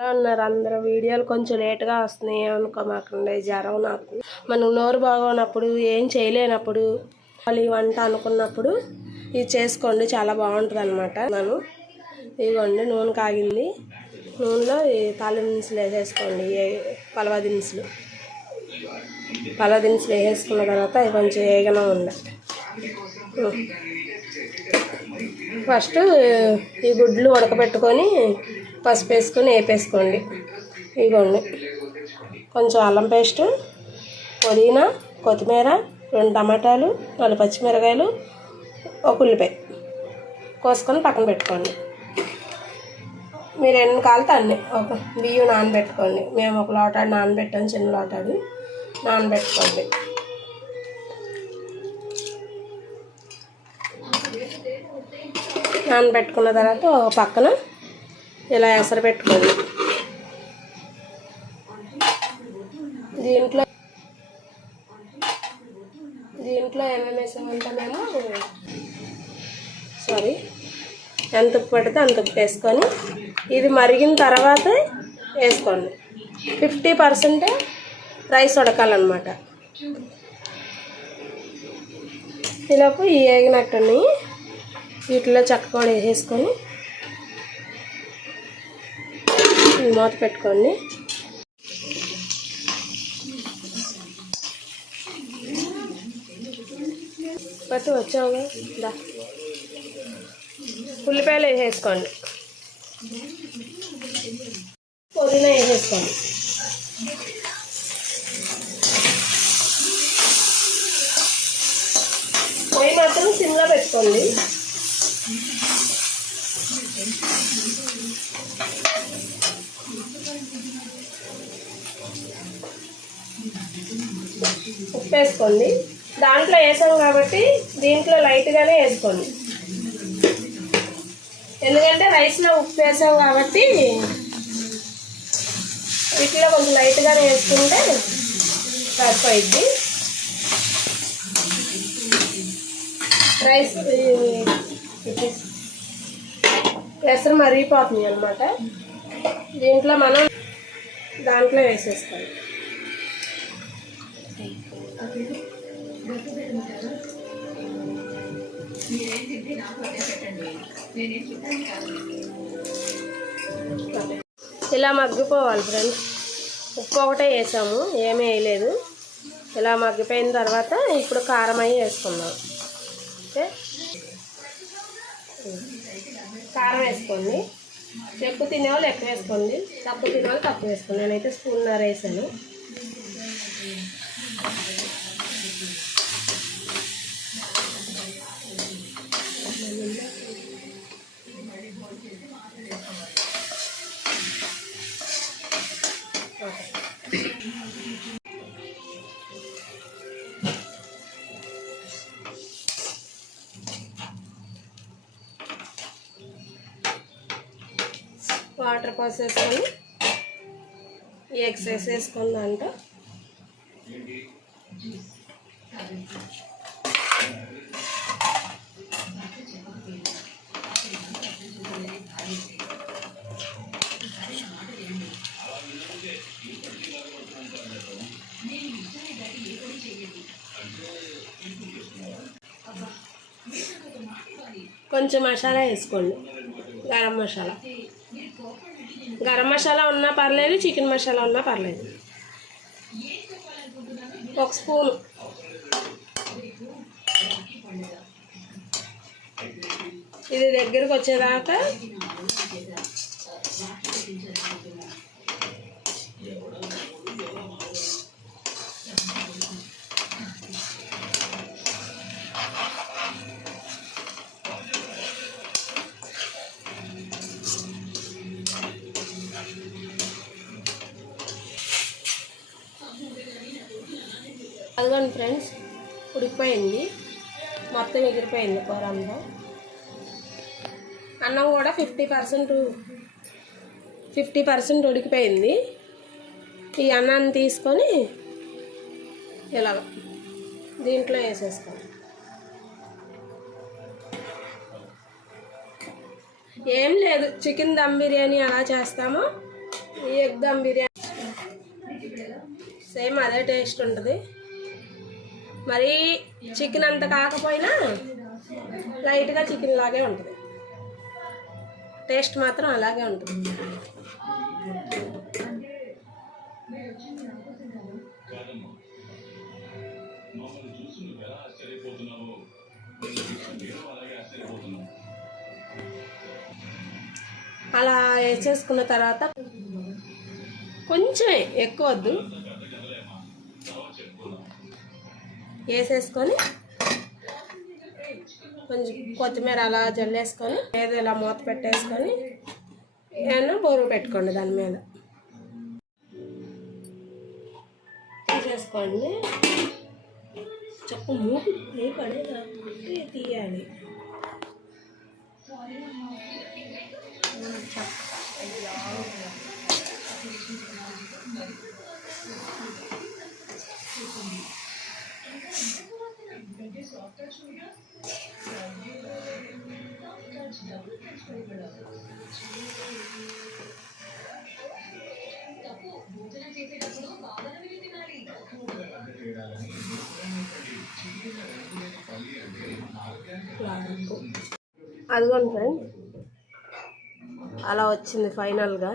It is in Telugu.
ఎలా ఉన్నారు అందరూ? వీడియోలు కొంచెం లేట్గా వస్తున్నాయి అనుకోమాకండి. జ్వరం నాకు. మనం నోరు బాగోనప్పుడు ఏం చేయలేనప్పుడు ఈ వంట అనుకున్నప్పుడు ఇది చేసుకోండి, చాలా బాగుంటుంది అనమాట. ఇదిగోండి నూనె కాగింది. నూనెలో తాలింపు దినుసులు వేసేసుకోండి. పలవ దినుసులు వేసేసుకున్న తర్వాత అవి కొంచెం వేగనం ఉండాలి. ఫస్ట్ ఈ గుడ్లు ఉడకబెట్టుకొని పసుపు వేసుకొని వేపేసుకోండి. ఇదిగోండి కొంచెం అల్లం పేస్టు, పుదీనా, కొత్తిమీర, 2 టమాటాలు, 4 పచ్చిమిరకాయలు, 1 ఉల్లిపాయ కోసుకొని పక్కన పెట్టుకోండి. మీరు ఎన్ని కాలితే అన్ని. ఒక బియ్యం నానబెట్టుకోండి. మేము 1 లోటాడు నానబెట్టాము, చిన్న లోటాడు నానబెట్టుకోండి. నానబెట్టుకున్న తర్వాత ఒక పక్కన ఇలా ఎసరు పెట్టుకోండి. దీంట్లో ఏమేమి వేసామంటే మేము ఎంత ఉప్పు పడితే అంత ఉప్పు వేసుకొని ఇది మరిగిన తర్వాత వేసుకోండి. 50% రైస్ ఉడకాలన్నమాట. ఈలోపు ఈ వేగినట్టుని వీటిలో చక్కగా వేసేసుకొని మూత పెట్టుకోండి. పట్టు వచ్చావుగా దా. ఉల్లిపాయలు వేసేసుకోండి, పుదీనా వేసేసుకోండి. పొయ్యి మాత్రం సిమ్లో పెట్టుకోండి. ఉప్పు వేసుకోండి. దాంట్లో వేసాం కాబట్టి దీంట్లో లైట్గానే వేసుకోండి. ఎందుకంటే రైస్లో ఉప్పు వేసాం కాబట్టి వీటిలో కొంచెం లైట్గానే వేసుకుంటే సరిపోయిద్ది. రైస్ ఎసరు మరిగిపోతుంది అన్నమాట. దీంట్లో మనం దాంట్లో వేసేసుకోండి. ఇలా మగ్గిపోవాలి ఫ్రెండ్స్. ఉప్పు ఒకటే వేసాము, ఏమీ వేయలేదు. ఇలా మగ్గిపోయిన తర్వాత ఇప్పుడు కారం అవి వేసుకుందాం. ఓకే, కారం వేసుకోండి. ఎక్కువ తినేవాళ్ళు ఎక్కువ వేసుకోండి, తక్కువ తినేవాళ్ళు తక్కువ వేసుకోండి. నేనైతే స్పూన్నర వేసాను. వాటర్ పోసేసుకొని ఎగ్స్ వేసేసుకొని దాంట్లో కొంచెం మసాలా వేసుకోండి. గరం మసాలా ఉన్నా పర్లేదు, చికెన్ మసాలా ఉన్నా పర్లేదు. 1 స్పూను. ఇది దగ్గరకు వచ్చేదాకా అదిగోండి ఫ్రెండ్స్, ఉడికిపోయింది. మొత్తం ఎగిరిపోయింది కూర అంతా. అన్నం కూడా 50% ఉడికిపోయింది. ఈ అన్నాన్ని తీసుకొని ఇలాగ దీంట్లో వేసేసుకోండి. ఏం లేదు, చికెన్ దమ్ బిర్యానీ ఎలా చేస్తామో ఈ ఎగ్ దమ్ బిర్యానీ సేమ్ అదే టేస్ట్ ఉంటుంది. మరి చికెన్ అంత కాకపోయినా లైట్గా చికెన్ లాగే ఉంటుంది. టేస్ట్ మాత్రం అలాగే ఉంటుంది. అలా వేసేసుకున్న తర్వాత కొంచెం ఎక్కువ వద్దు, వేసేసుకొని కొంచెం కొత్తిమీర అలా జల్లేసుకొని ఏదో ఇలా మూత పెట్టేసుకొని నేను బోరు పెట్టుకోండి. దాని మీద తీసేసుకోండి. చెప్పు మూడు పడేది తీయాలి. అదిగోండి ఫ్రెండ్, అలా వచ్చింది ఫైనల్గా.